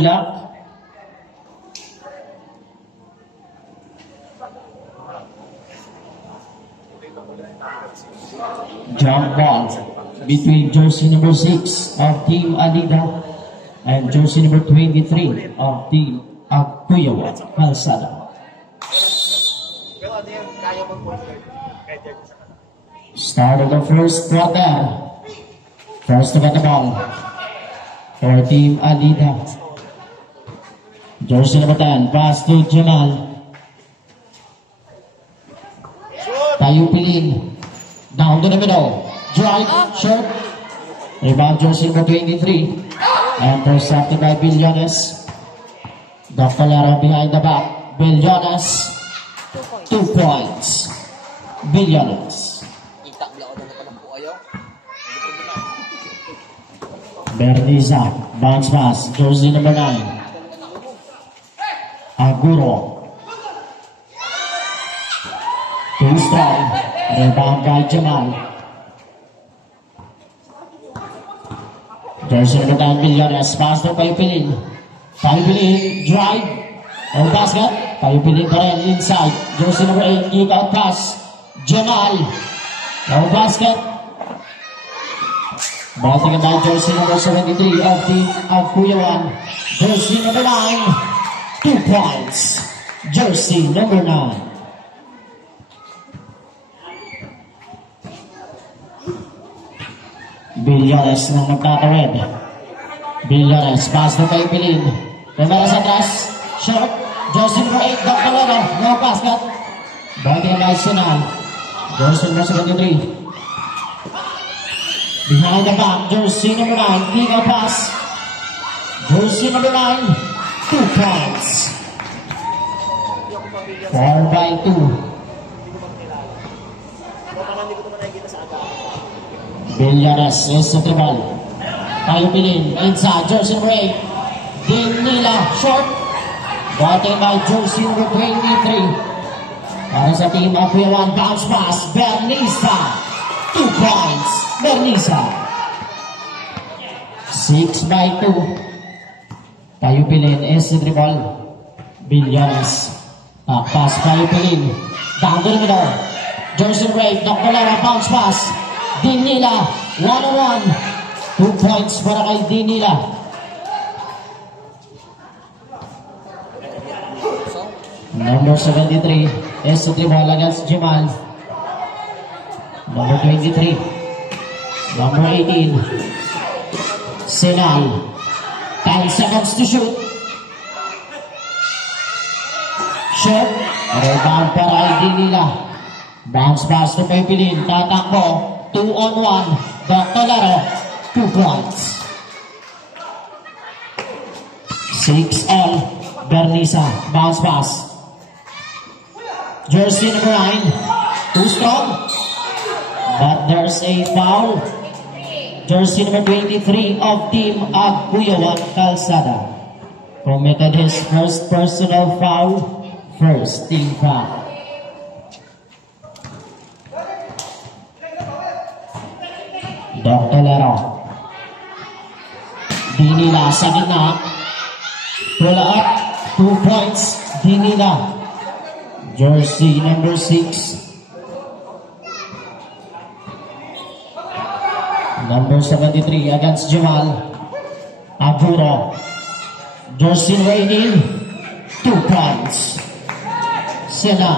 luck. Jump ball between jersey number 6 of Team Alida and jersey number 23 of Team Agpuyawa Calzada. Start of the first quarter. First to get the ball for Team Alida. Jersey number 10, pass to Jamal. Tayo Pilin. Down to the middle. Drive, short. Rebound jersey number 23. And intercepted by Billones. Dr. Lero behind the back. Billones. 2 points. Billones. Berniza. Bounce pass. Jersey number 9. Aguro. 2 strong. Rebound by Jamal. Jersey number 9, Billones. Pass to Payupilin. Payupilin, drive. Or basket. Payupilin pa rin inside. Jersey number 8, kick out pass. Jamal. Or basket. Ball taken by jersey number 73 of Team Agpuyawan. Jersey number 9, 2 points. Jersey number 9. Billones na nagtatawid. Billones, pass to kay Pilin. Pemera sa atras. Short. Jersey number 8, Dr. Lero. No basket. Ball taken by Sinal. Jersey number 73. Behind the back, jersey number 9, kick out pass. Jersey number 9, 2 points. 4 by 2. Billones is at the ball. Tayo Pilin, inside, jersey number 8. Dinila, short. Bottom by jersey number 23. Para sa Team Agpuyawan, bounce pass, Berniza. 2 points. Berniza. 6 by 2. Tayo Pilin is the ball. Billones. Pass Tayo Pilin. Down to the middle. Jersey number 8. Dr. Lero, bounce pass. Dinila. 1-on-1. 2 points para kay Dinila. Number 73 is the ball against Jamal. Number 23. Number 18. Sinal. 10 seconds to shoot. Shoot. Rebound para kay Dinila. Bounce pass to Pepilin. Tatakbo. 2-on-1. Dr. Lero. 2 points. 6-all. Berniza. Bounce pass. Jersey number 9. Too strong. But there's a foul. Jersey number 23 of Team Agpuyawan Calzada committed his first personal foul. First team foul. Dr. Lero. Dinila sa gitna. Pull up. 2 points. Dinila. Jersey number 6. Number 73 against Jamal. Aguro. Jersey number 18. 2 points. Sina.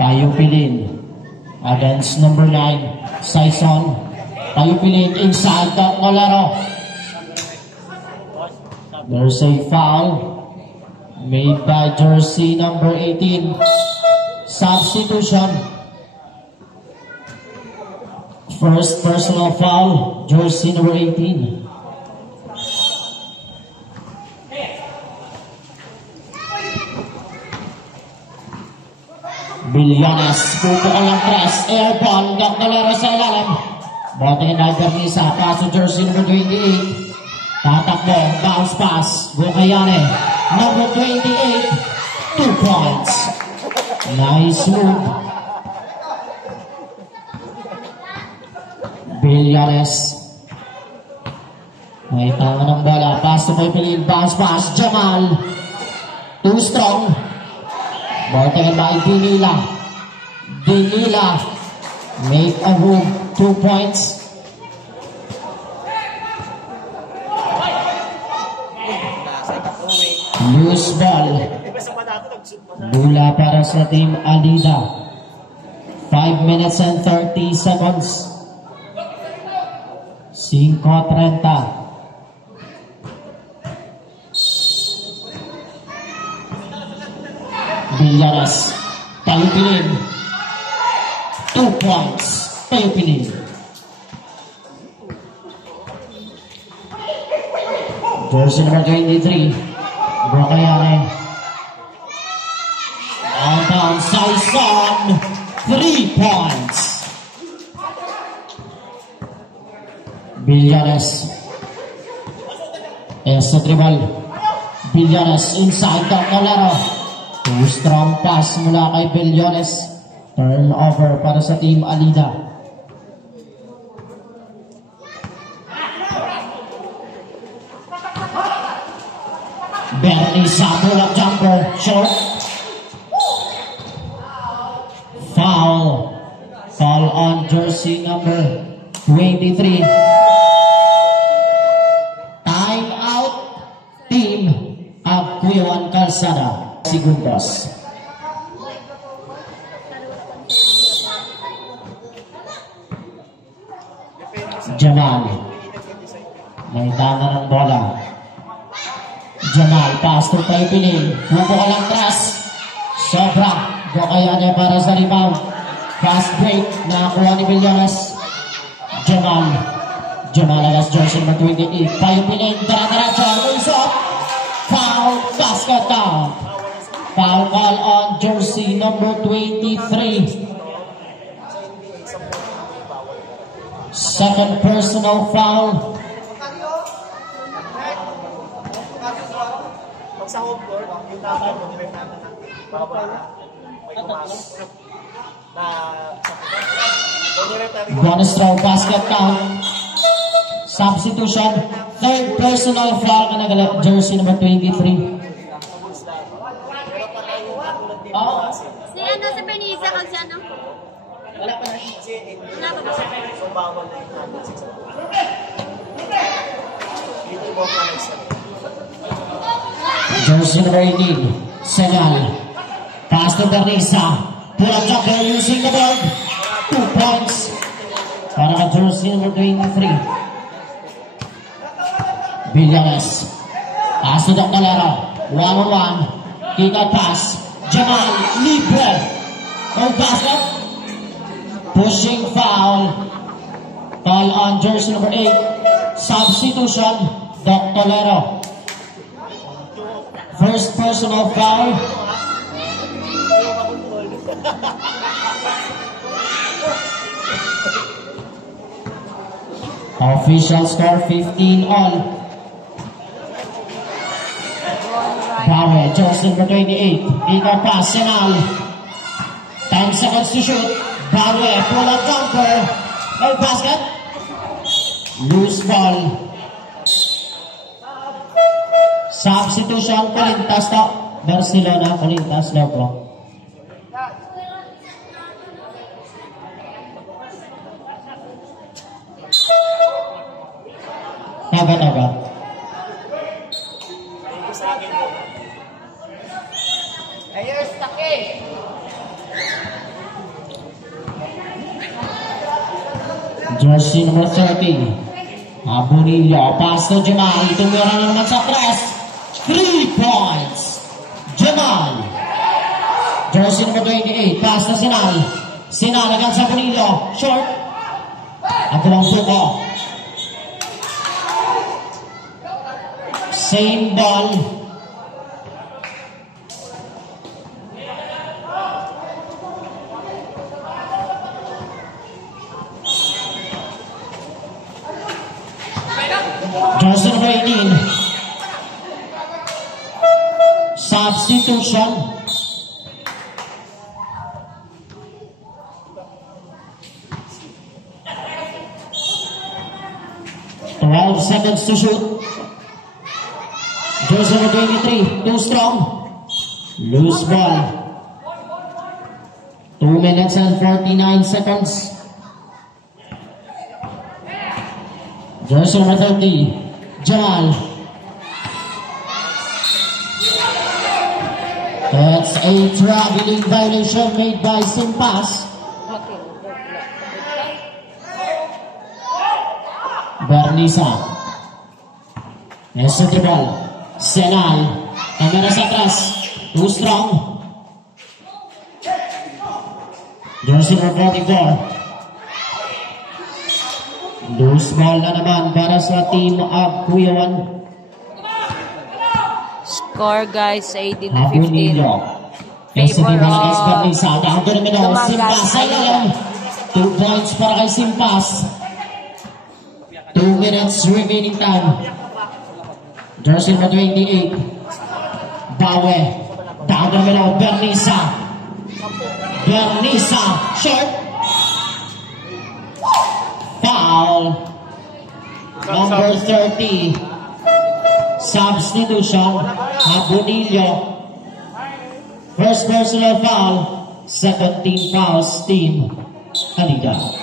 Tayo Pilin against number 9. Saison. Tayo Pilin inside Dr. Lero. There's a foul made by jersey number 18. Substitution. First personal foul, jersey number 18. Billones, pupukol ng 3. Airball, Dr. Lero sa ilalim. Bote na Berniza, pass to jersey number 28. Tatakbo, bounce pass, Bukayane. Number 28, 2 points. Nice move. Billones. May tama ng bola. Pass to Pilin. Bounce pass. Jamal. Too strong. Ball taken by Dinila. Dinila. Make a room. 2 points. Loose ball. Bola para sa team Alida. 5 minutes and 30 seconds. 5:30. Villares. Tayo Pilin. 2 points. Tayo Pilin. Jersey number 23. Brocayane. Downtown Saison. 3 points. Villares. Eso dribble. Villares inside the Colero. Two strong pass mula kay Villares. Turnover para sa team Alida. Bernie sa pull-up jumper. Short. Foul. Foul on jersey number 23. Time out. Team Agcuyoan Calzada. Segundos. Jamal. May dana ng bola. Jamal, pass to Tayo Pilin. Hubo ka lang tras. Sobra. Brocayane para sa rebound. Fast break. Nakakuha ni Villares. Jamal. Jamal alas jersey number 28. Tayo Pilin. Dara-dara. Moves up. Foul. Basket down. Foul call on jersey number 23. Second personal foul. Sa home court, yung tama mo, may tama na bawal na may pumasok na Bonus throw, basket count. Substitution. Third personal foul ka nagalat, jersey number 23. Oh. Si ano sa Benisa kag si ano? Wala pa na Wala pa ba siya? so bawal na yung natin sa dito mo pa na isa. Jersey number 18, Senal. Pass to Berniza. Pull-up jumper using the board. 2 points. Para ka jersey number 23. Villares. Pass to the Calero. 1-on-1. Kick out pass. Jamal. Libre. Oh, basket. Pushing foul. Foul on jersey number 8. Substitution. Doc Tolero. First personal foul. Official score 15 all. Bawe, jersey number 28. Ika pass, Senal. 10 seconds to shoot. Bawe, pull-up jumper. No basket. Loose ball. Substitution, Colintas to. Barcelona, Colintas, Lopro. Taga-taga. Ayos, taki! Jersey number 30. Abunillo, pass to Jamal. Tumira na naman sa press. 3 points. Jamal. Jersey number 28. Pass na Sinal. Sinal agad sa Bonillo. Short. At walang suko. Same ball. Jersey number 18. Substitution. 12 seconds to shoot. Jersey number 23, too strong. Loose ball. 2 minutes and 49 seconds. Jersey number 30, Jamal. That's a traveling violation made by Simpas. Bernisa. Yes, the ball. Senal. Kamera sa atras. Too strong. Jersey number 44. Loose ball na naman para sa team of Kuyawan. Score guys, 18-15. Abunillo. Yes, the ball is Bernisa. Down to the middle. Simpas ay alam. 2 points para kay Simpas. 2 minutes remaining time. Jersey number 28. Bawe. Down the middle. Bernisa. Bernisa. Short. Foul. Number 30. Substitution. Abunillo. First personal foul. Second team fouls. Team Alida.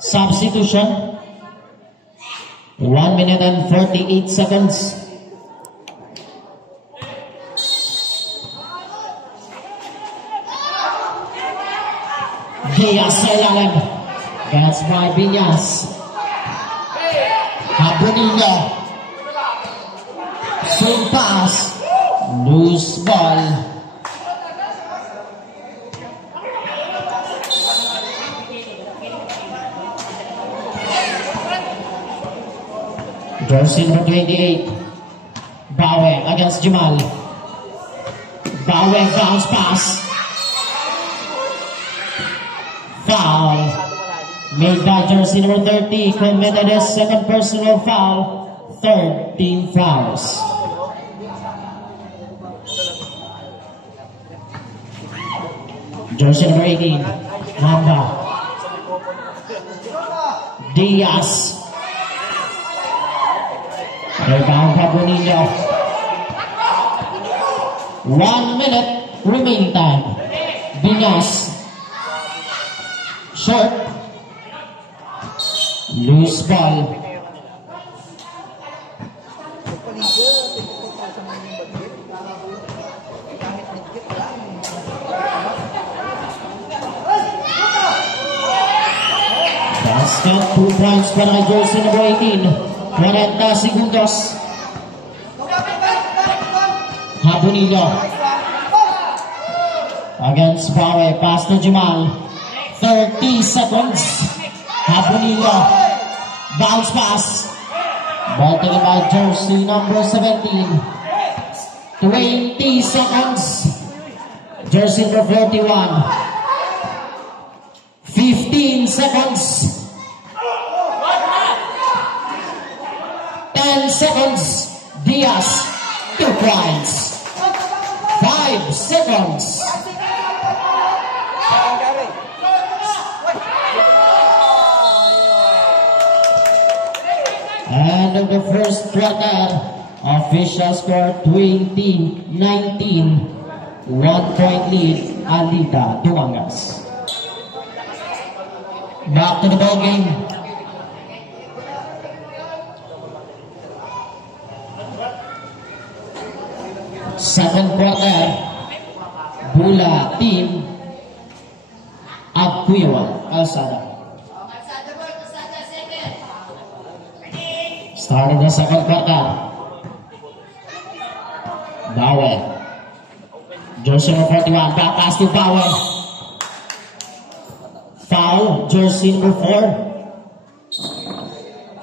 Substitution. 1 minute and 48 seconds. Diaz sa ilalim. Gets by Viñas. Abunillo. Swing pass. Loose ball. Jersey number 28. Bawe against Jamal. Bawe bounce pass. Foul made by jersey number 30. Committed his second personal foul. Third team fouls. Jersey number 18. Mamba. Diaz. Rebound Abunillo. 1 minute remaining time. Viñas. Short. Loose ball. Basket, 2 points para kay jersey number 18. 40 segundos. Abunillo. Against Bawe. Pass to Jamal. 30 seconds. Abunillo. Bounce pass. Ball taken by jersey number 17. 20 seconds. Jersey number 41. 15 seconds. 10 seconds. Diaz. 2 points. 5 seconds. End of the first quarter. Official score 20-19. 1 point lead. Alida Dumangas. Back to the ball game. Second quarter. Bula team Abkuyawan Alsada. Start of the second quarter. Bawe. Jersey number 41. Back pass to Bawe. Foul. Jersey number 4.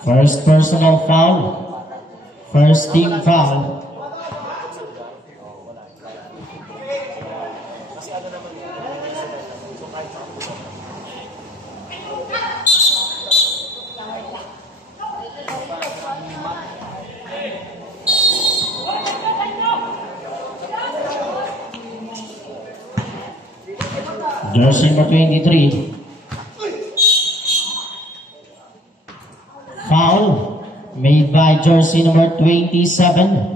First personal foul. First team foul. Jersey number 23. Foul made by jersey number 27.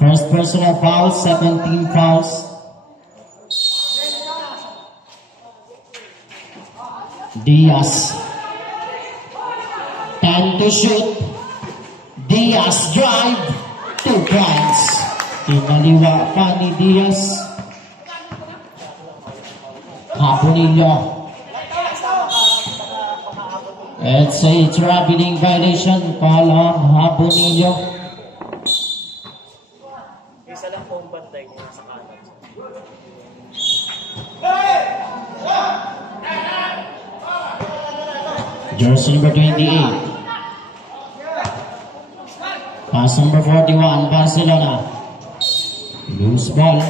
First personal foul, 17 fouls. Diaz. 10 to shoot. Diaz drive. 2 points. Tinaliwa pa ni Diaz. Habonillo. It's a traveling violation. Call on Habonillo. Isa lang po ang bantay niya sa kanan. Jersey number 28. Pass number 41, Barcelona. Loose ball.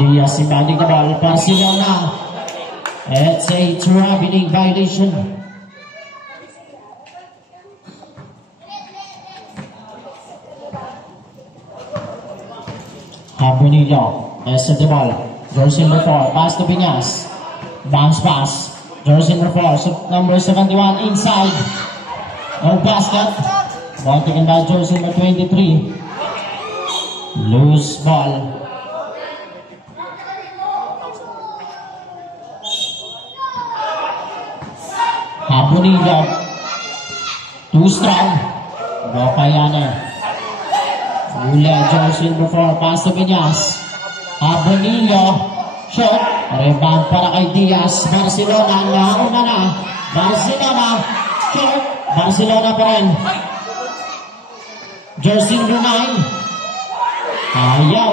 Diaz imanding the ball, Barcelona. It's a traveling violation. Habonillo has the ball. Jersey number 4, pass to Piñas. Bounce pass. Jersey number 4, number 71 inside. No basket. Ball taken by jersey number 23. Loose ball. Habonillo. Too strong. Gokayane. Ula jersey number 4, pass to Piñas. Habonillo. Shot. Rebound para kay Diaz. Barcelona. Nauna na. Barcelona. Shot. Barcelona pa rin. Jersey number 9. Ayaw.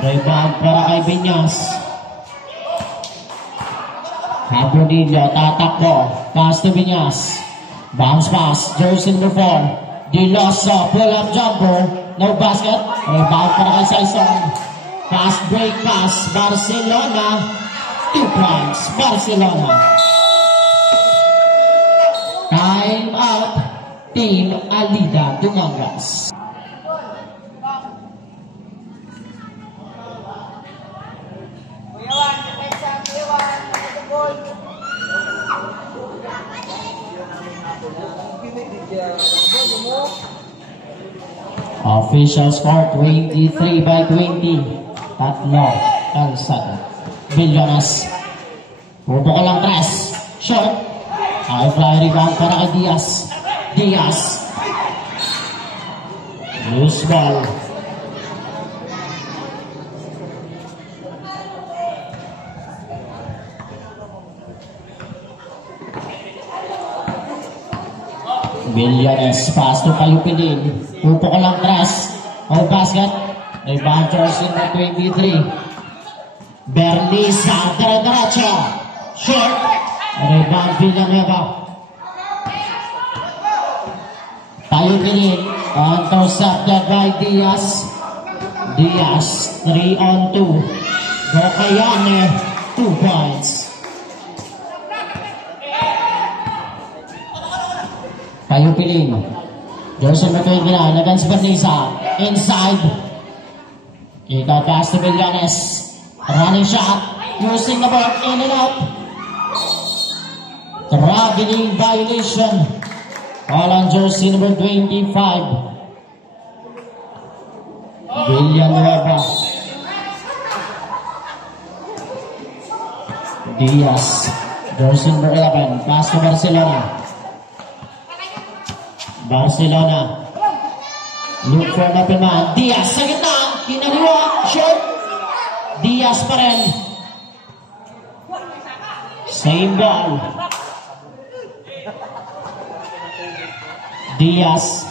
Rebound para kay Piñas. Habonillo. Tatakbo. Pass to Piñas. Bounce pass. Jersey number 4. Diloso. Pull-up jumper. No basket. Rebound para kay Saison. Fast break pass. Barcelona. 2 points. Barcelona. Time up. Team Alida Dumangas. Official score 23-20. Tatlo. Kalsada. Billones. Pupo ko lang 3. Short. High fly rebound para kay Diaz. Diaz. Loose ball. Billones. Pass to Palupilin. Pupo ko lang 3. No basket. Rebound jersey number 23. Berniza. Dire-diretso. Short. Rebound Villanueva. Palupilin. Intercepted by Diaz. Diaz. 3-on-2. Gokayane. 2 points. Palupilin. Jersey number 29 against Berniza. Inside. Ikaw pass to Billones. Running shot. Using the ball in and out. Traveling violation. Call on jersey number 25. Villanueva. Diaz. Jersey number 11. Pass to Barcelona. Barcelona. Look for an open man. Diaz sa gitna. Kinaliwa. Short. Diaz pa rin. Same ball. Diaz.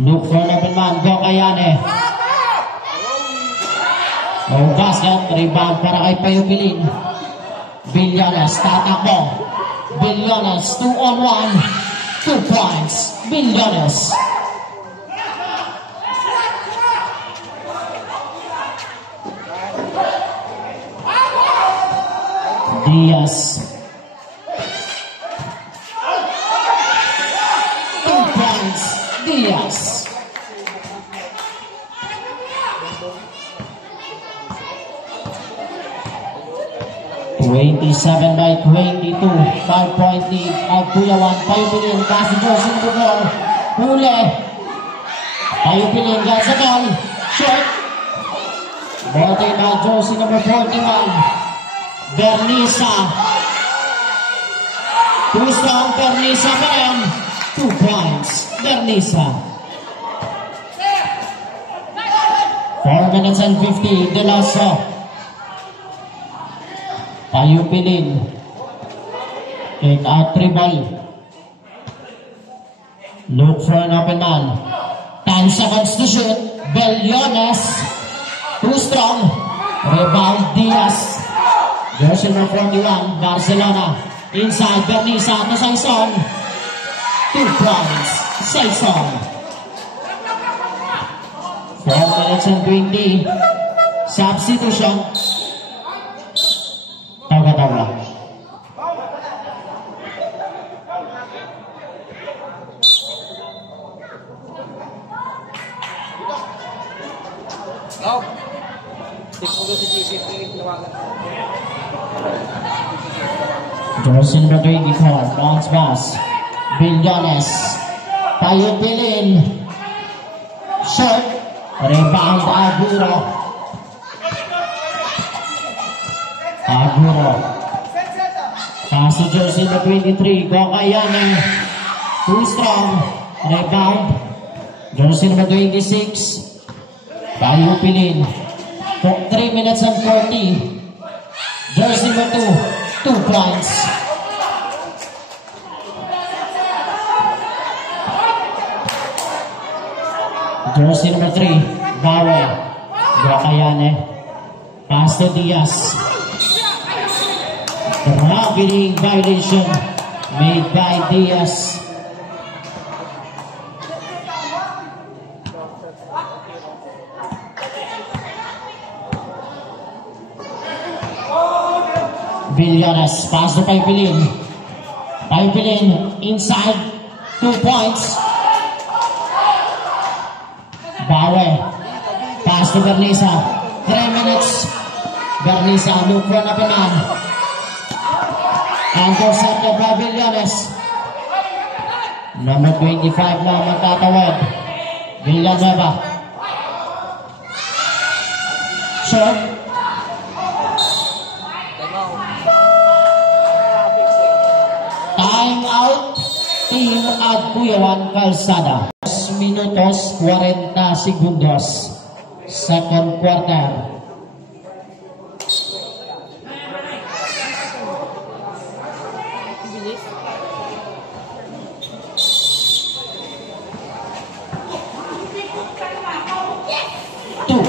Look for an open man. Gokayane. No basket. Rebound para kay Palupilin. Billones. Tatakbo. Billones. 2-on-1. 2 points. Billones. Diaz. 27 by 22. 5-point lead of Kuyawan. Payupilin, pass to Jersey number 4. Huli. Payupilin, gets the ball. Short. Ball taken by Jersey number 41. Bernisa. Too strong, Bernisa pa rin. 2 points. Bernisa. 4 minutes and 50. De Lasso. Payupilin. Take out 3 ball. Look for an open man. 10 seconds to shoot. Bellones. Too strong. Rebound Diaz. Jersey number 41. Barcelona. Inside Bernisa to Saison. 2 points. Saison. 4 minutes and 20. Substitution. Tawa-tawa. Jersey number 24. Bounce pass. Billones. Payupilin. Short. Rebound Aguro. Aguro. Pass to Jersey number 23. Gokayane. Too strong. Rebound. Jersey number 26. Payupilin. 3 minutes and 40. Jersey number 2. 2 points. Jersey number 3. Bawe. Gokayane. Pass to Diaz. Traveling violation made by Diaz. Villarez, pass to Payupilin. Payupilin inside, 2 points. Bawe, pass to Bernisa. 3 minutes. Bernisa, look for an open man. Intercepted by Villarez. Number 25 na magtatawid. Villanueva. Short. Time out. Team at Kuyawan Calzada. 2 minutos 40 segundos. Second quarter.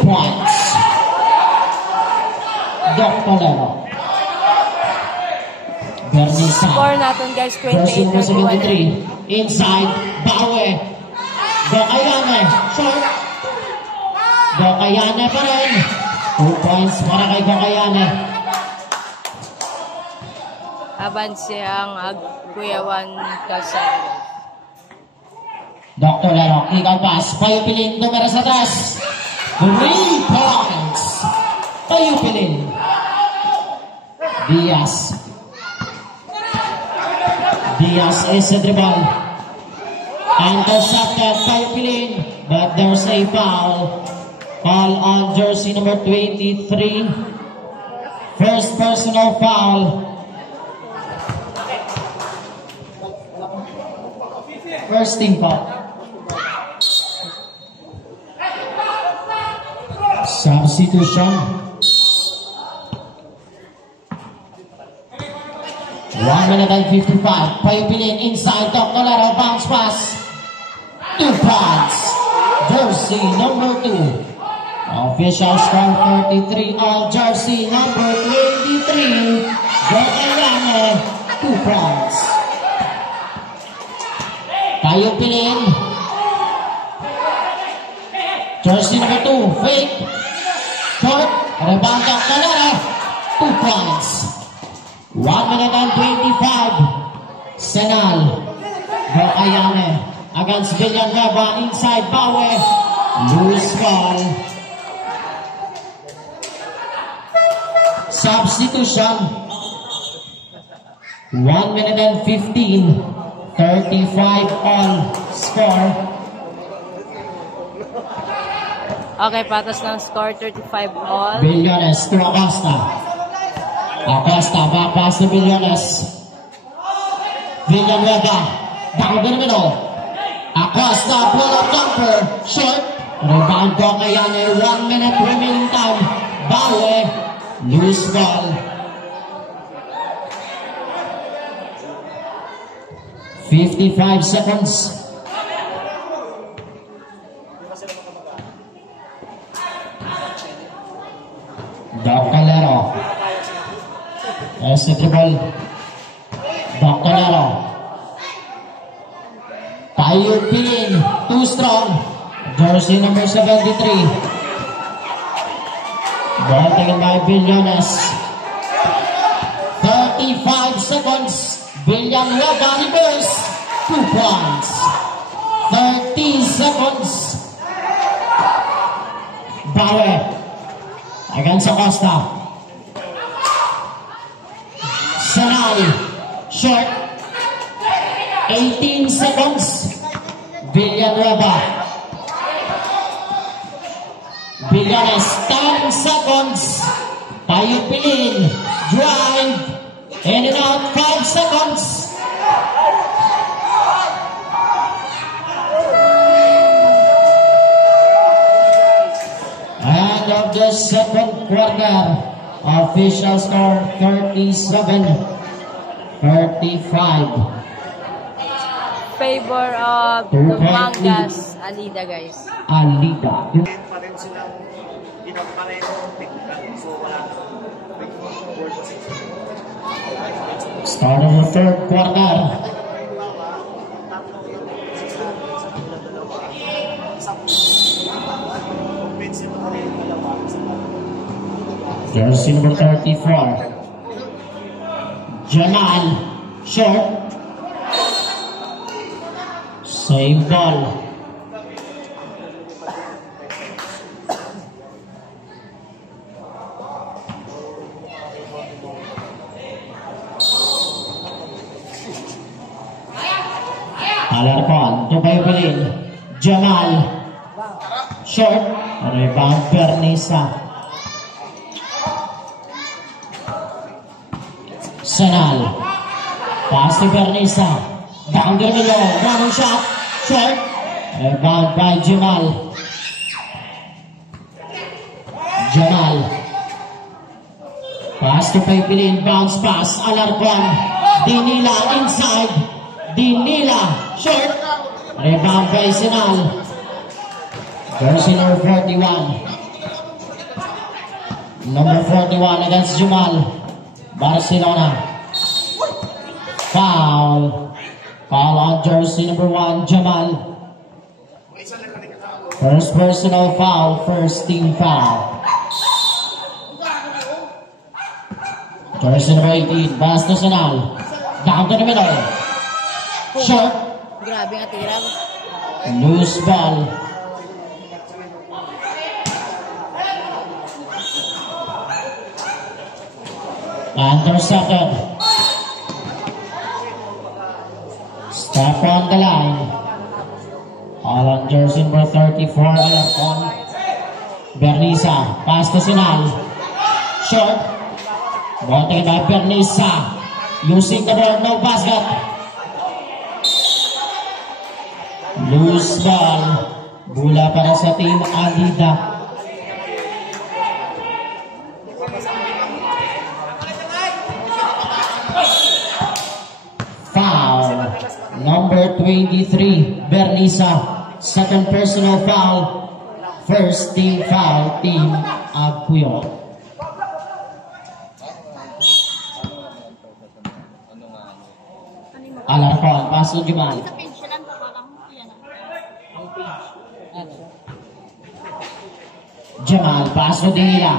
Points. Dr. Lero. Bernisa. Score natin guys, Jersey number 28-31. 73. Inside. Bawe. Gokayane. Short. Gokayane pa rin. 2 points para kay Gokayane. Abanse ang Kuyawan Calzada. Dr. Lero. Ikaw pass. Payupilin. Numero sa taas. 3 points. Payupilin. Diaz. Diaz is a dribble. Intercepted. Payupilin. But there's a foul. Foul on jersey number 23. First personal foul. First team foul. Substitution. 1 minute and 55. Payupilin inside. Dr. Lero. Bounce pass. 2 points. Jersey number 2. Official score 33 on jersey number 23. Gokayane. 2 points. Payupilin. Jersey number 2. Fake. Short. Rebound Dr. Lero. 2 points. 1 minute and 25. Senal. Gokayane against Villanueva. Inside Bawe. Loose ball. Substitution. 1 minute and 15. 35 all score. Okay, patas ng score, 35 all. Billones to Acosta. Acosta, back pass to Billones. Villanueva, down the middle. Acosta, pull-up jumper, short. Rebound ko kay Yane, 1 minute remaining time. Bawe, loose ball. 55 seconds. Doc Calero. There's the dribble. Doc Calero. Tayo Pilin, too strong. Jersey number 73. Ball taken by Billones. 35 seconds. Villanueva reverse. 2 points. 30 seconds. Bawe. Against Acosta. Sanal. Short. 18 seconds. Villanueva. Billones. 10 seconds. Tayo Pilin. Drive. In and out. 5 seconds. End of the second quarter. Official score 37-35. Favor of Dumangas, Alida, guys. Alida. Pa rin silang pinapareho technical. So wala na. Start of the third quarter. Jersey number 34. Jamal. Short. Same ball. Alarcon, Tubay Balin, Jamal, short, rebound Bernisa. Sanal, pass to Bernisa, down the middle, running shot, short, rebound by Jamal. Jamal, pass to Paypilin, bounce pass, Alarcon, Dinila inside, Dinila, short, rebound by Sinal. Jersey number 41. Number 41 against Jamal. Barcelona. Foul. Foul on jersey number 1, Jamal. First personal foul, first team foul. Jersey number 18, pass to Sinal. Down to the middle. Short. Grabe nga tira. Loose ball. Intercepted. Step on the line. All on jersey number 34, Alarcon. Bernisa. Pass to Sinal. Short. Ball taken by Bernisa. Using the ball, no basket. Loose ball. Bola para sa team Alida. Foul. Number 23, Bernisa. Second personal foul. First team foul, team Agpuyo. Alarcon, pass to Jamal. Sa pinch lang, parang yan. Jamal, pass to Dinila.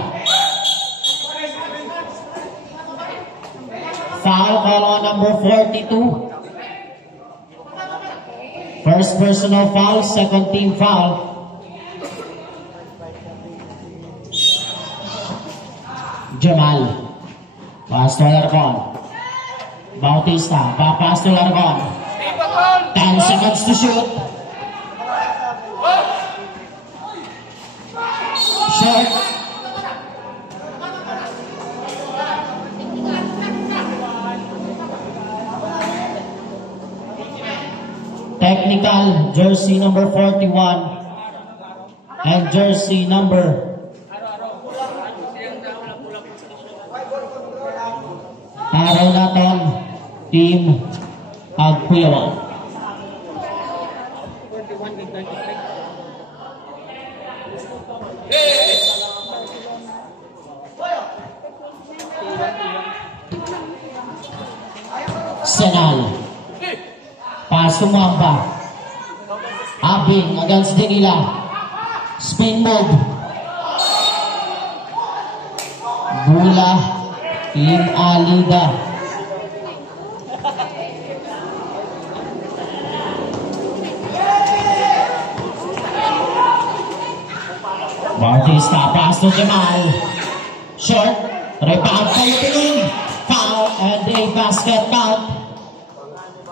Foul call on number 42. First personal foul, second team foul. Jamal, pass to Alarcon. Bautista, back pass to Alarcon. 10 seconds to shoot. Short. Technical, jersey number 41 and jersey number araw natin, Team Agpuyawan. Senal. Pass to Mwamba. Abing against Dinila. Spin move. Bula. Team Alida. Bautista, pass to Jamal. Short. Rebound for Yupiling. Foul and a basket count.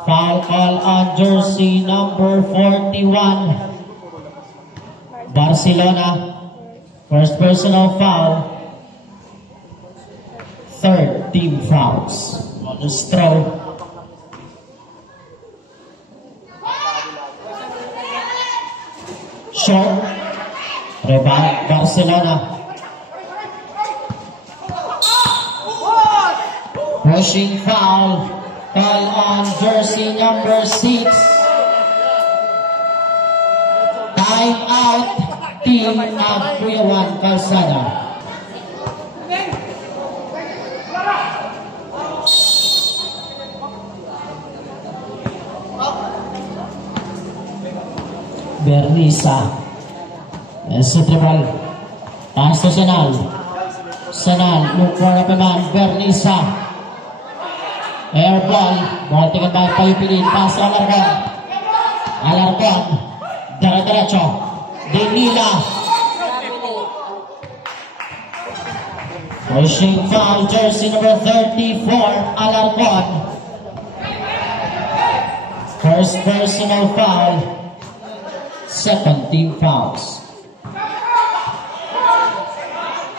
Foul call on jersey number 41. Barcelona. First personal foul. Third team fouls. Bonus throw. Short. Rebound Barcelona. Pushing foul. Call on jersey number 6. Time out. Team Agpuyawan Calzada. Bernisa. Sa tribal. Pass to Senal. Senal. Look for a man. Bernisa. Air ball. Ball taken by Payupilin. Pass to Alarcon. Alarcon. Dire-diretso. Dinila. Pushing foul. Jersey number 34. Alarcon. First personal foul. Second team fouls.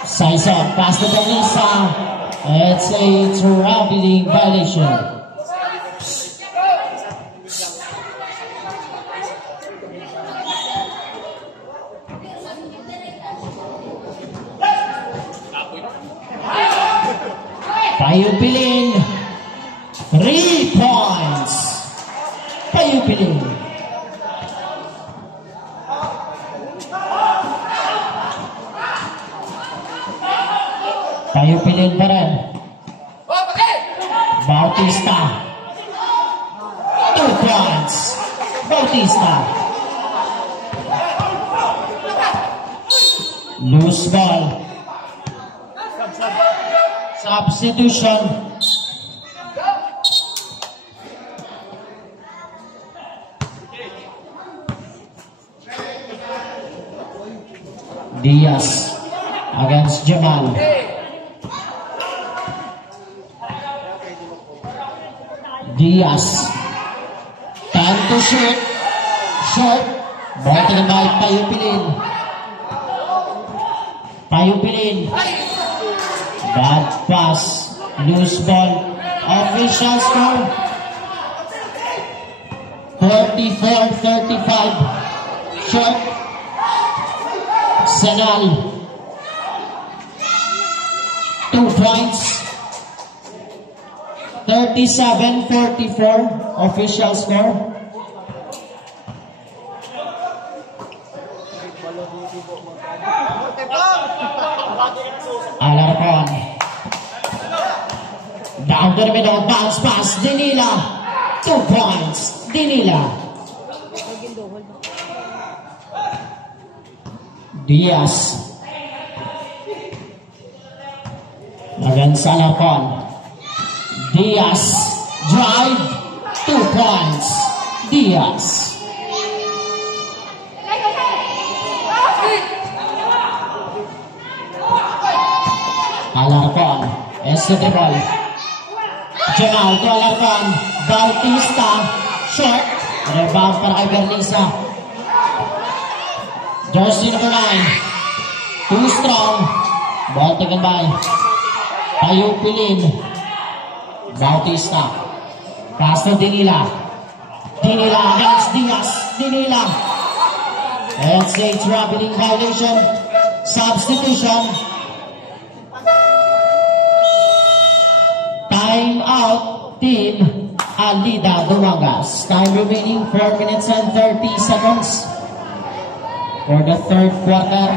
Saison, pass to Bernisa. It's a traveling violation. Payupilin. 3 points. Payupilin. Payupilin pa rin. Bautista. 2 points. Bautista. Loose ball. Substitution. Diaz against Jamal. Diaz. Time to shoot. Short. Ball taken by Payupilin. Payupilin. Bad pass. Loose ball. Official score. 44-35. Short. Senal. 2 points. 37-44 official score. Alarcon. Down to the middle, bounce pass, Dinila. 2 points, Dinila. Diaz. Against Alarcon. Diaz, drive, 2 points, Diaz. Alarcon, is to the ball. Jamal to Alarcon. Bautista. Short. Rebound para kay Berniza. Jersey number 9. Too strong. Ball taken by Tayupilin. Bautista. Pass to Dinila. Dinila against Diaz. Dinila. It's a traveling violation. Substitution. Time out. Team Alida Dumangas. Time remaining 4 minutes and 30 seconds for the third quarter.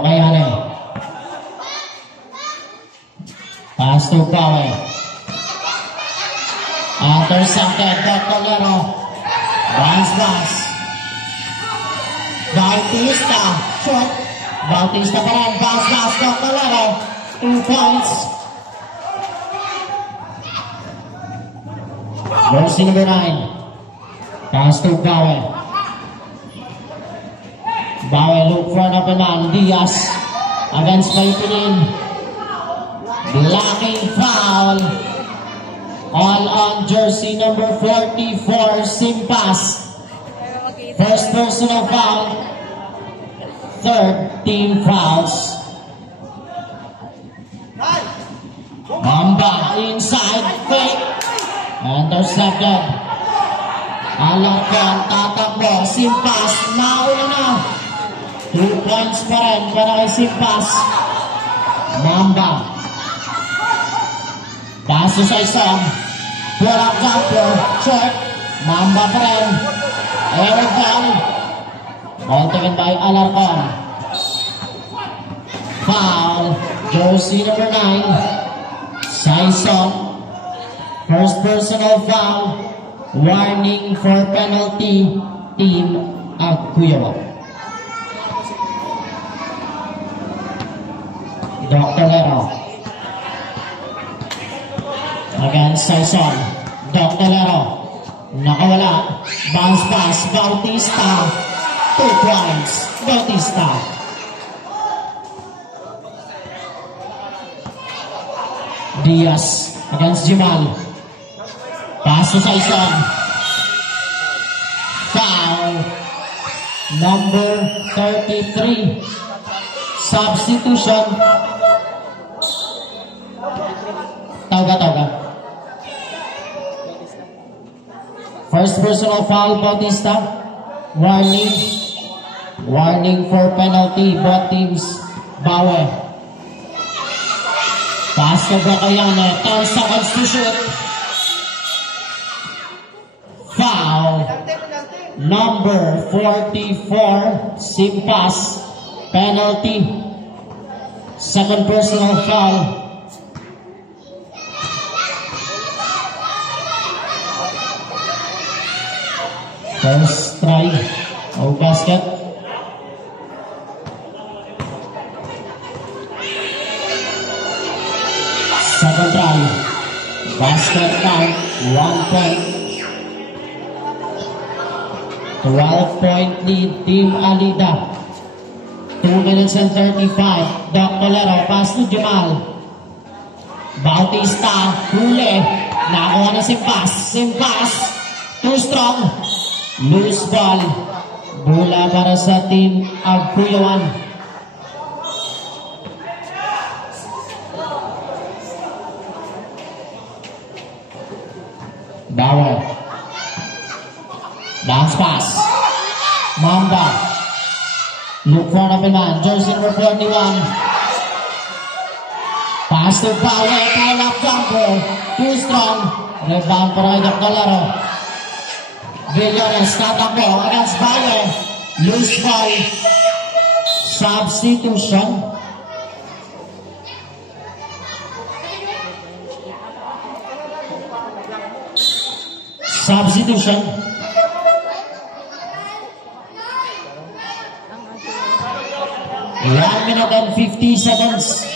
Mayane. Pass to Bawe. Intercepted. Doctolero. Bounce pass. Bautista. Short. Bautista pa rin. Bounce pass. Doctolero. 2 points. Jersey number 9. Pass to Bawe. Bawe look for an open man. Diaz against Paipilin. Blocking foul. All on jersey number 44, Simpas. First personal foul. Third team fouls. Mamba inside, fake. Intercepted. Alarcon, tatakbo. Simpas, nauna na. 2 points pa rin para kay Simpas. Mamba. Pass to Saison. Pull up jumper. Short. Mamba pa rin. Eric Ball. Ball taken by Alarcon. Foul. Jersey number 9. Saison. First personal foul. Warning for penalty. Team Aguero. Doctolero. Against Saison. Doctolero. Nakawala. Bounce pass. Bautista. 2 points. Bautista. Diaz against Jamal. Pass to Saison. Foul. Number 33. Substitution. Tawga. First personal foul, Bautista. Warning. Warning for penalty. Both teams. Bawe. Pass to Bracayane. 10 seconds to shoot. Foul. Number 44, Simpas. Penalty. Second personal foul. First try. No basket. Second try. Basket count. 1 point. 12-point lead. Team Alida. 2 minutes and 35. Doctolero. Pass to Jamal. Bautista. Huli. Nakuha na Simpas. Simpas. Too strong. Loose ball. Bola para sa team Agpuyawan. Bauer. Bounce pass. Mamba. Look for an open man. Jersey number 41. Pass to Bauer. Pull up jumper. Too strong. Rebound para kay Doctolero. Villones, tatakbo against Baye. Loose ball. Substitution. Substitution. One minute and 50 seconds.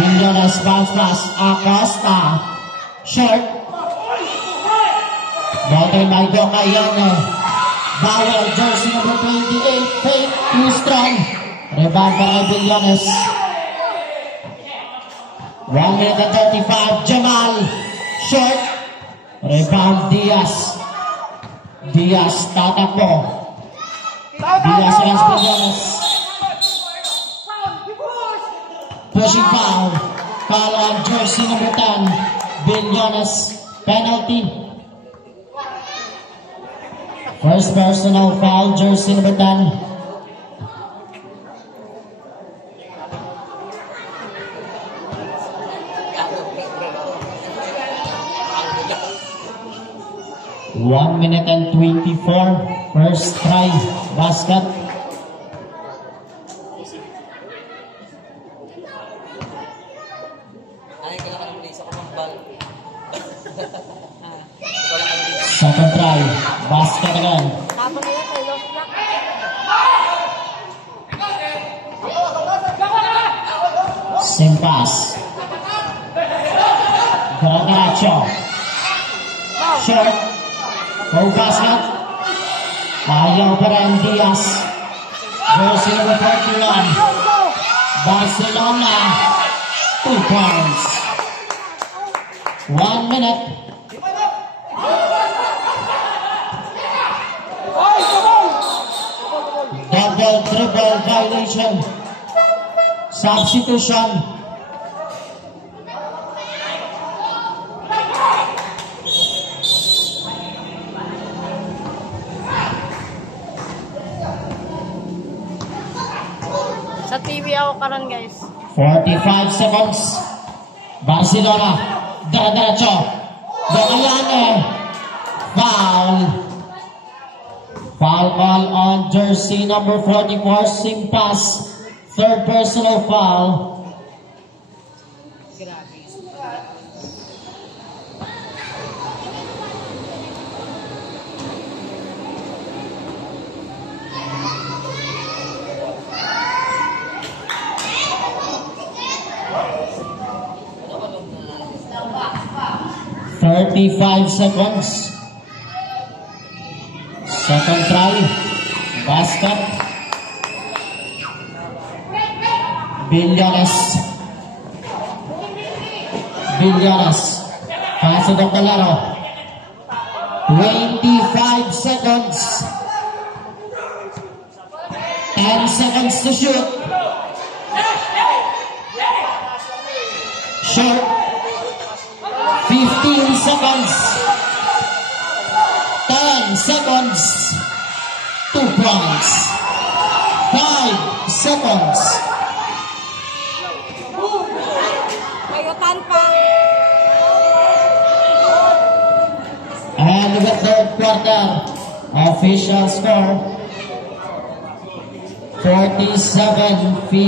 Villones, bounce pass. Acosta. Short. Bottle by Docayane. Bauer, jersey number 28. Fake, too strong. Rebound by Villones. 1 minute and 35. Jamal. Short. Rebound Diaz. Diaz tatakbo. Diaz against Bilyones. Pushing foul. Foul on jersey number 10. Bilyones. Penalty. First personal foul, jersey number 10. One minute and 24. First try, basket. Second try, basket again. Same pass. Garagaracho. Short. Go basket. Ayaw pa rin Diaz. Jersey number 41. Barcelona. 2 points. 1 minute. Double dribble violation. Substitution. Sa TV ako karon guys. 45 seconds. Barcelona. Dara-daracho. Gagayane. Foul. Foul call on jersey number 44. Sing pass. Third personal foul. Grabe. Thirty-five seconds. Second try. Basket. Bilyones. Pasok ang kalaro. 25 seconds. 10 seconds to shoot. Short. 15 seconds. 10 seconds. 2 points. 5 seconds. Kayutan pa. And the third quarter, official score 47-52.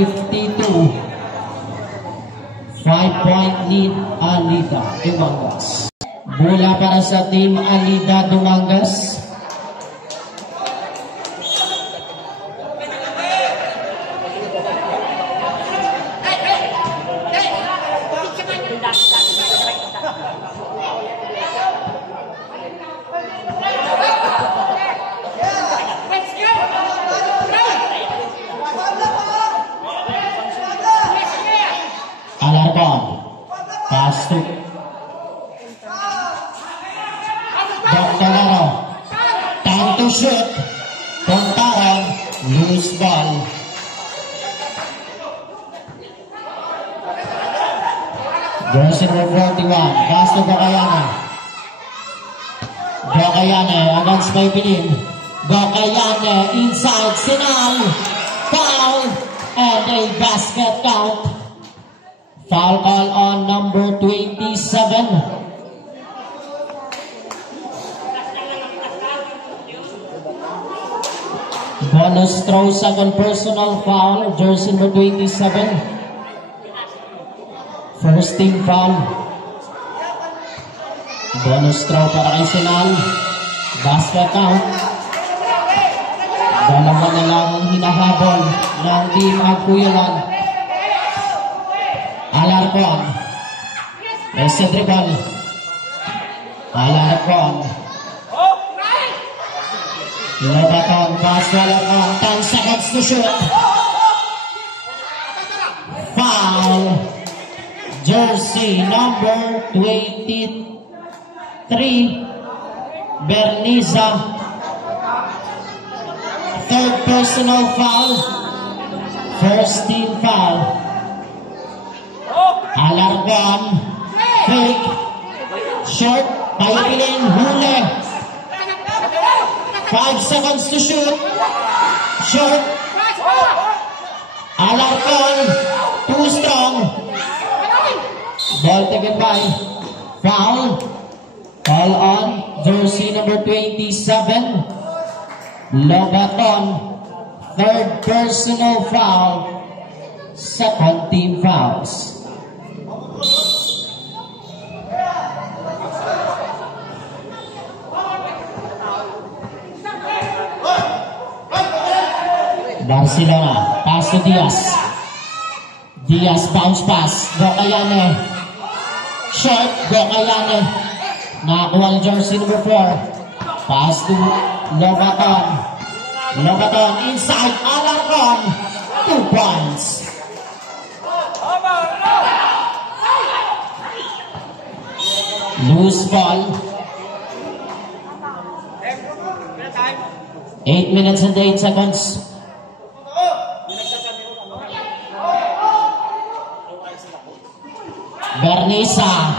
5-point lead Alida Dumangas. Bola para sa team Alida Dumangas. Alarcon. Pass to Doctorero. Time to shoot. Pontaran. Loose ball. Jersey number 41. Pass to Gokayane. Gokayane against Maypilin. Gokayane inside Sinal. Foul and a basket count. Foul call on number 27. Bonus throw, second personal foul, jersey number 27. First team foul. Bonus throw para kay Sinal. Basket count. Dalawa na lang ang hinahabol ng team Agpuyalan. Alarcon. There's a dribble. Alarcon. Lebaton. Pass to Alarcon. 10 seconds to shoot. Foul. jersey number 23, Berniza. Third personal foul. First team foul. Alarcon. Fake. Short. Payupilin. Huli. 5 seconds to shoot. Short. Alarcon. Too strong. Ball taken by. Foul. Call on jersey number 27, Lobaton. Third personal foul. Second team fouls. Barcelona, pass to Diaz. Diaz bounce pass. Gokayane. Short, Gokayane. Nakakuha ang jersey number 4. Pass to Lobaton. Lobaton inside. Alarcon. 2 points. Loose ball. 8 minutes and 8 seconds. Berniza.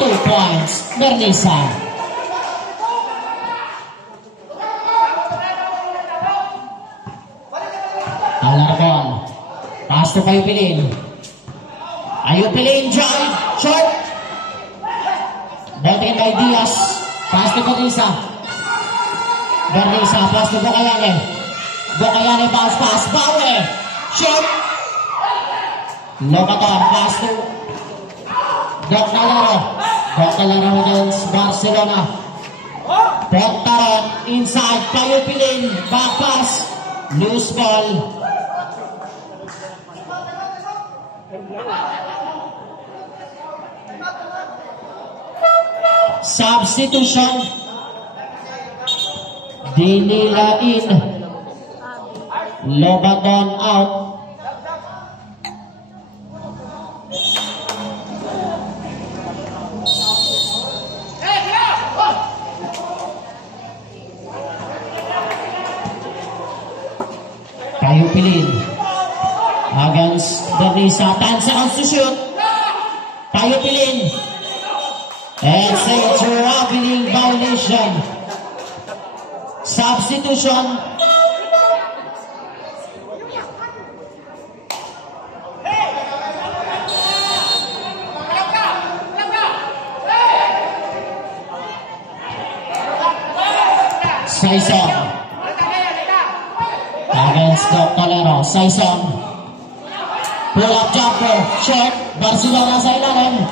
2 points. Berniza. Alarcon. Pass to Payupilin. Ayupilin. Drive. Short. Ball taken by Diaz. Pass to Berniza. Berniza. Pass to Gokayane. Gokayane bounce pass. Bawe. Short. Lobaton. Pass to Doc Talero. Doc Talero against Barcelona. Pontaron inside. Payupilin. Back pass. Loose ball. Substitution. Dinila in. Lobaton out. Payupilin against Berniza. 10 seconds to shoot. Payupilin. It's a traveling violation. Substitution. Saison against Doc Talero. Saison. Pull up jumper. Short. Barcelona sa ilalim.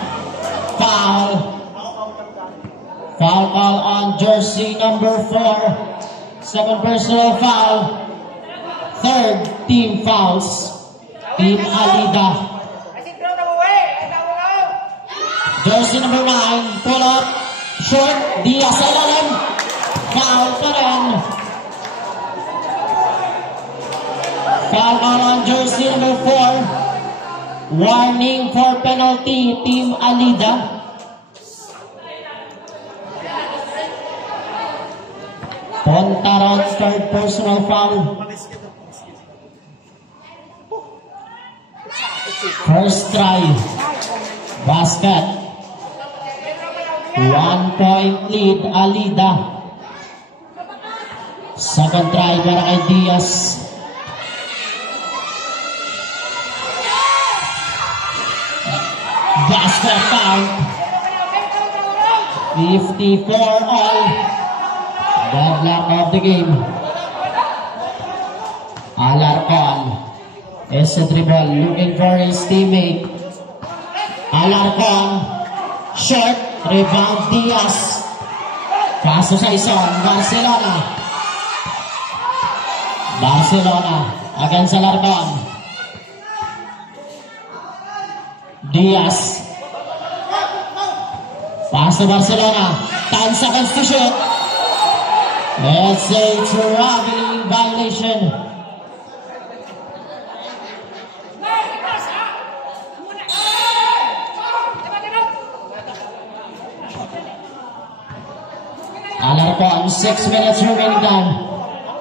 Foul. Foul call on jersey number 4. Second personal foul. Third team fouls. Team Alida. Jersey number 9. Pull up. Short. Diaz sa ilalim. Foul pa rin. Foul call on jersey number 4. Warning for penalty. Team Alida. Pontaron, third personal foul. First try. Basket. 1 point lead, Alida. Second try para kay Diaz. Basket count. 54 all. Deadlock of the game. Alarcon is a dribble looking for his teammate. Alarcon. Short. Rebound Diaz. Paso sa Ison. Barcelona. Barcelona against Alarcon. Diaz. Pass to Barcelona. 10 seconds to shoot. It's a traveling violation. Alarcon, 6 minutes remaining time.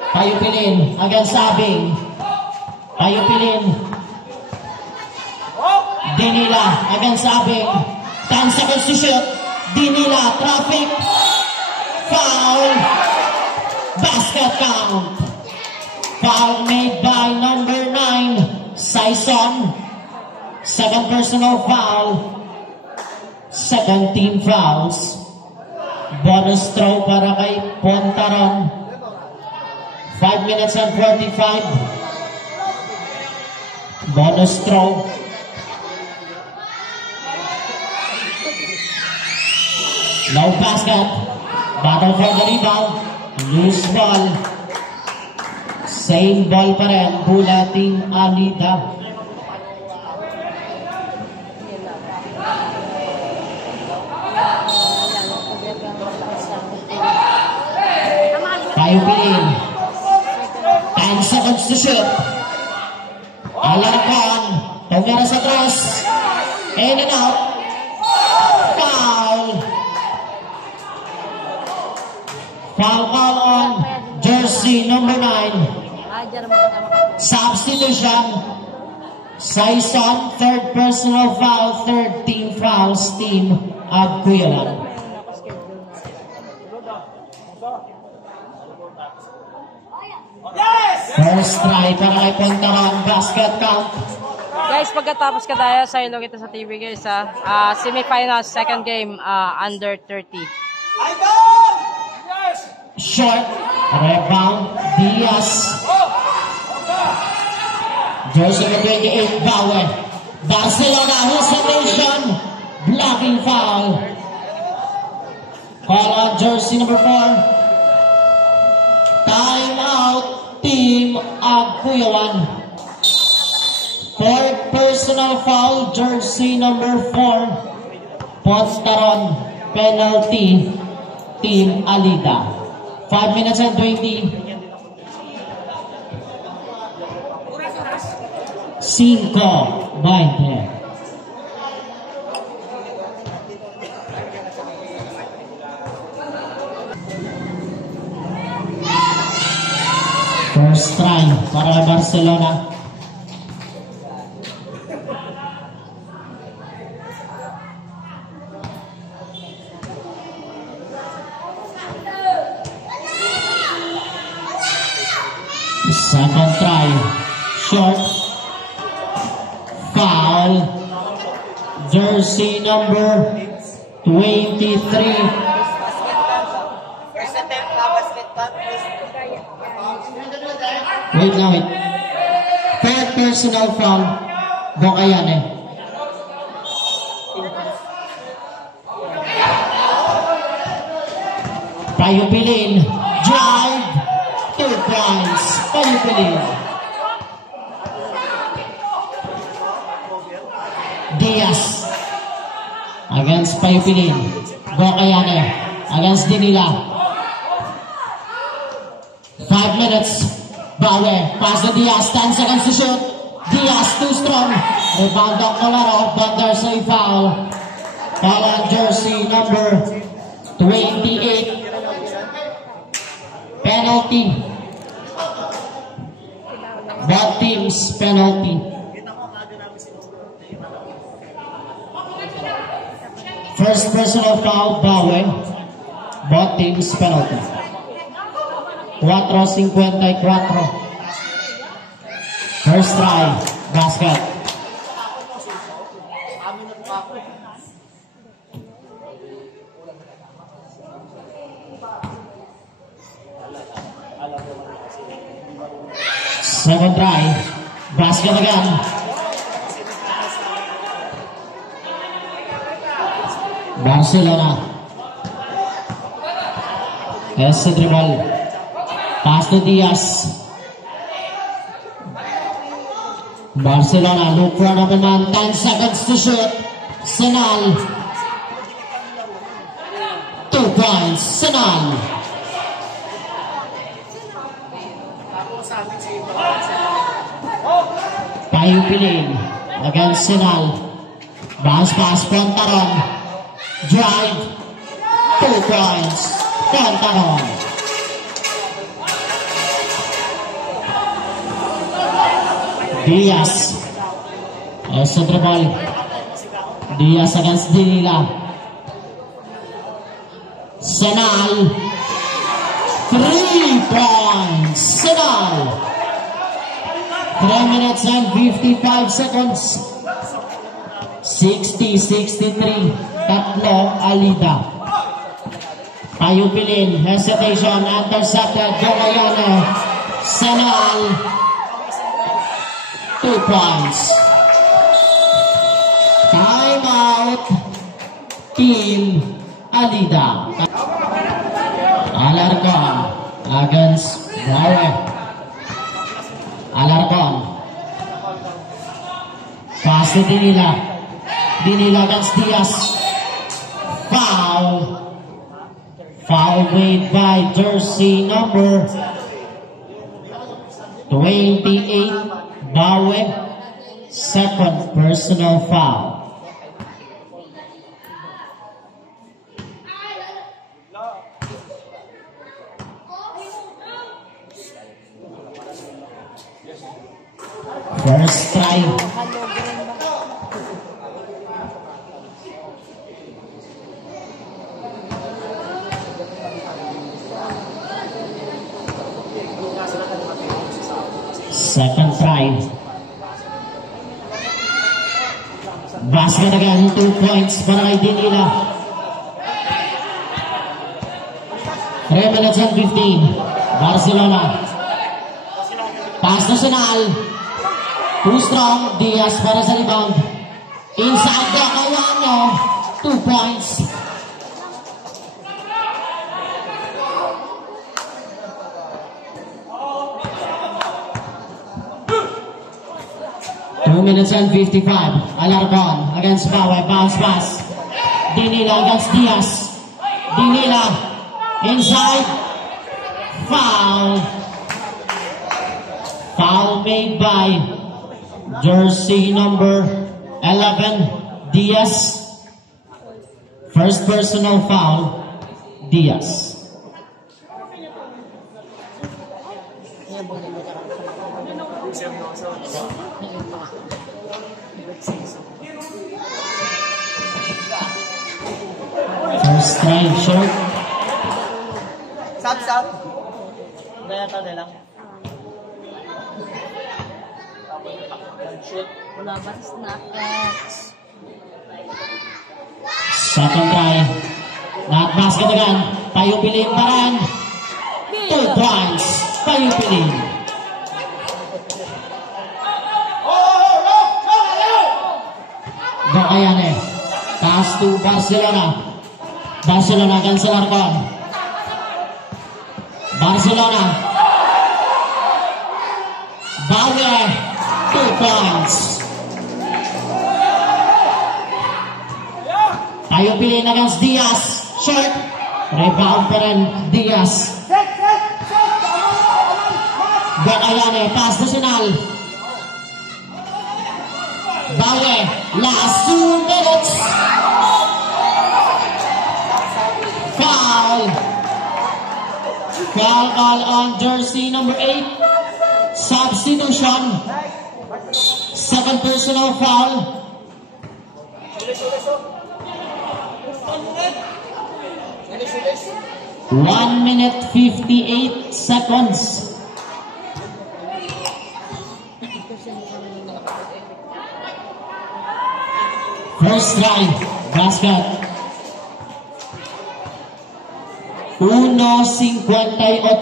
Payupilin against Sabing. Payupilin. Dinila against Sabing. 10 seconds to shoot. Dinila, traffic. Foul. Basket count. Foul made by number 9, Saison. Second personal foul. Second team fouls. Bonus throw para kay Pontaron. 5 minutes and 45. Bonus throw. No basket. Battle for the rebound. Loose ball. Same ball pa rin. Bulating Alida. Payupilin. 10 seconds to shoot. Alarcon. Tumira sa cross. In and out. Foul. Foul call on jersey number 9. Substitution. Saison, third personal foul, third team fouls, team Agcuyalan. First try para kay Pontaron, basket count. Guys, pagkatapos ka tayo sa ilog ito sa TV guys semifinals, second game, under 30. Short, rebound, Diaz. Jersey number 28, Bauer. Barcelona, hesitation, blocking foul. Call on jersey number 4. Time out, team Agcuyalan. Fourth personal foul, jersey number 4. Pontaron, penalty, team Alida. 5 minutes and 20. 5-20. First try para Barcelona. Second try, short, foul, jersey number 23. Wait na, wait. Third personal foul, Bocayane. Payupilin, drive, 2 points, Payupilin. Diaz against Payupilin. Bocayane against Dinila. 5 minutes. Bauer, pass to Diaz, 10 seconds to shoot. Diaz, too strong. Rebound ng Colaro, but there's a foul. Foul on jersey number 28. Penalty. Both teams penalty. First personal foul, Bauer. Both teams penalty. 4:54. First try, basket. Second try, basket again. Barcelona. Yes, the dribble. Pass to Diaz. Barcelona look for another man. 10 seconds to shoot. Senal. 2 points. Senal. Payupilin against Senal. Bounce pass, Pontaron. Drive. 2 points. Pantaron. Diaz. Also trouble. Diaz against Dinila. Senal. 3 points. Senal. 3 minutes and 55 seconds. 60-63. Tatlo Alida. Payupilin. Hesitation. Intercepted. Jolayane. Senal. 2 points. Time out. Team Alida. Alarcon against Bawe. Alarcon. Pass to Dinila. Dinila against Diaz. Foul. Foul made by jersey number 28. Bawe. Second personal foul. First try. Second try. Basket again, 2 points para kay Dinila. 3 minutes and 15. Barcelona. Pass to Senal. Too strong. Diaz para sa rebound. Inside the Kayano. 2 points. Two minutes and 55. Alarcon against Bawe. Bounce pass. Dinila against Diaz. Dinila. Inside. Foul. Foul made by jersey number 11, Diaz. First personal foul, Diaz. First try, short. Sap. Daya na lang. Wala ba sa snap? Second try. Not basket again. Payupilin pa rin. 2 points. Payupilin. Gokayane. Pass to Barcelona. Barcelona against Alarcon. Barcelona. Bawe. 2 points. Payupilin against Diaz. Short. Rebound pa rin Diaz. Gokayane. Pass to Senal. Bawe. Last 2 minutes. Foul. Foul call on jersey number 8. Substitution. Second personal foul. 1 minute 58 seconds. First try, basket. 1:58.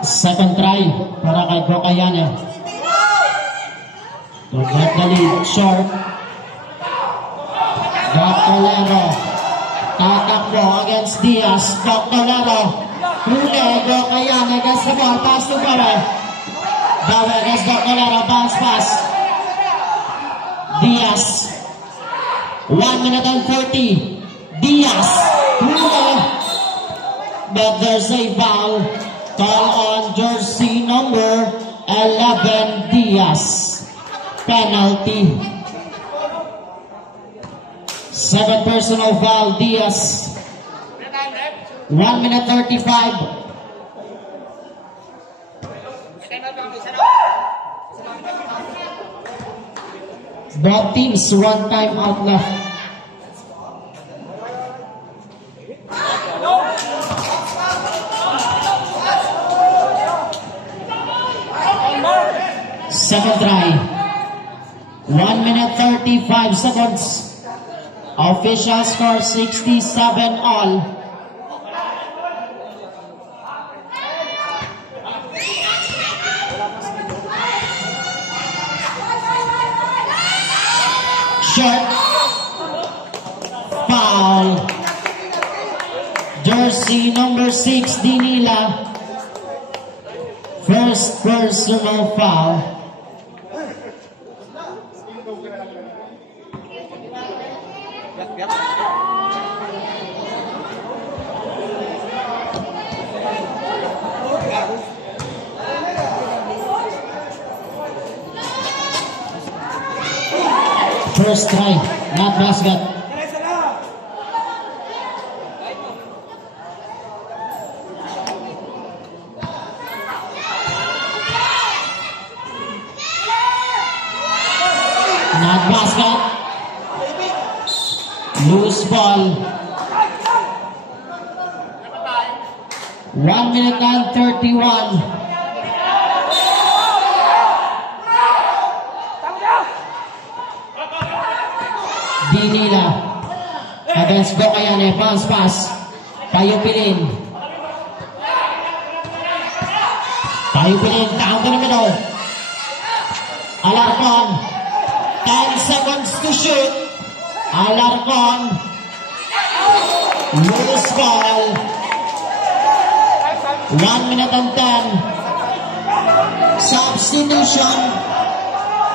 Second try para kay Gokayane. To get the lead, short. Doctolero. Tatakbo against Diaz. Doctolero. Huli, Gokayane against the ball. Pass to Bawe. Bawe against Doctolero. Bounce pass. Diaz. 1 minute and 30. Diaz. Huli. But there's a foul. Call on jersey number 11, Diaz. Penalty. Second personal foul, Diaz. 1 minute 35. Both teams, one time out left. Second try. 1 minute 35 seconds. Official score 67 all. Shot. Foul. Jersey number 6, Dinila. First personal foul. First try, not basket. Not basket. Loose ball. 1 minute and 31. Dinila against Bocayane, bounce pass. Payupilin, down to the middle. Alarcon, 10 seconds to shoot. Alarcon, loose ball. 1 minute and 10. Substitution,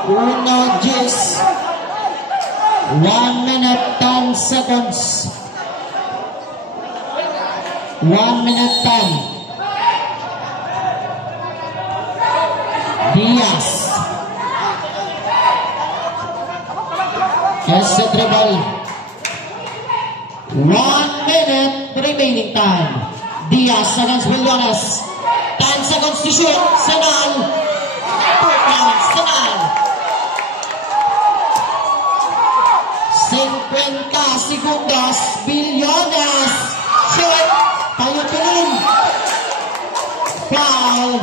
Uno Gis. 1 minute 10 seconds. 1 minute 10. Diaz. Yes, the dribble. 1 minute remaining time. Diaz against Willones. 10 seconds to shoot. Senal. Senal. 50 segundos. Bilyones. Shoot. Payupilin. Foul.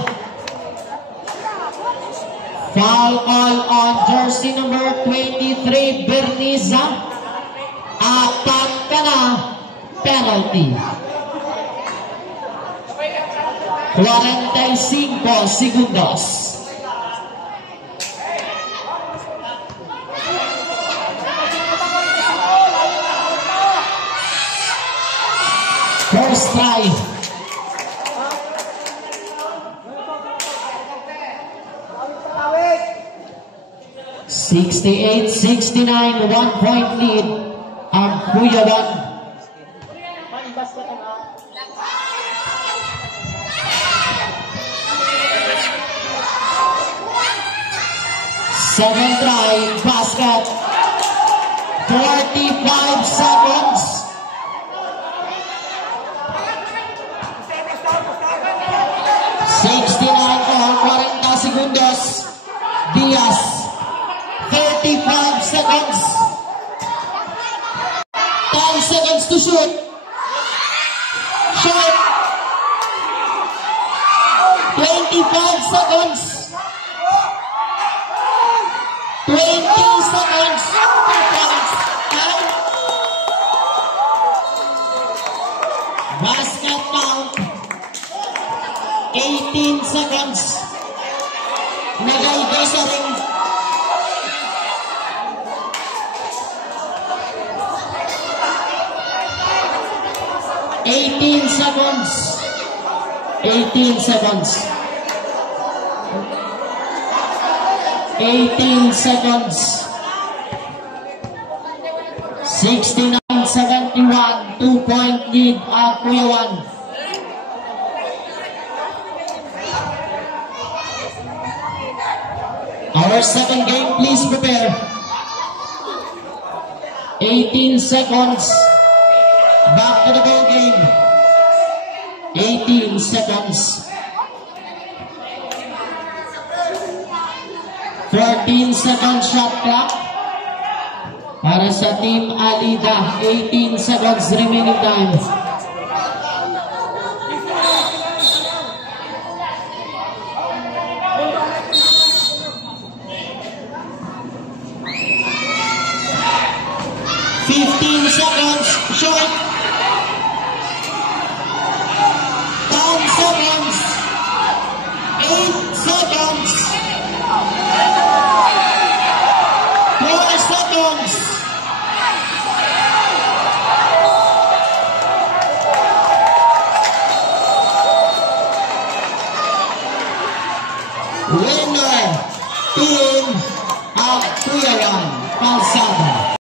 Foul call on jersey number 23, Berniza. Apat ka na. Penalty. 45 segundos. First try. (68-69), 1 point lead ang Kuyawan. Second try, basket. 45 seconds. Segundos. Diaz, 35 seconds. 10 seconds to shoot. Shoot. 25 seconds. 20 seconds. 2 points. Basket count. 18 seconds. Nagay sa ring. (18 seconds). 18 seconds. 18 seconds. 69-71, 2-point lead at Kuyawan. Our second game, please prepare. 18 seconds. Back to the ball game. 18 seconds. 14 seconds shot clock. Para sa Team Alida, 18 seconds remaining time. Seconds short. 10 seconds. 8 seconds. 4 seconds. Winner, Team Aktuyawan Kalsada.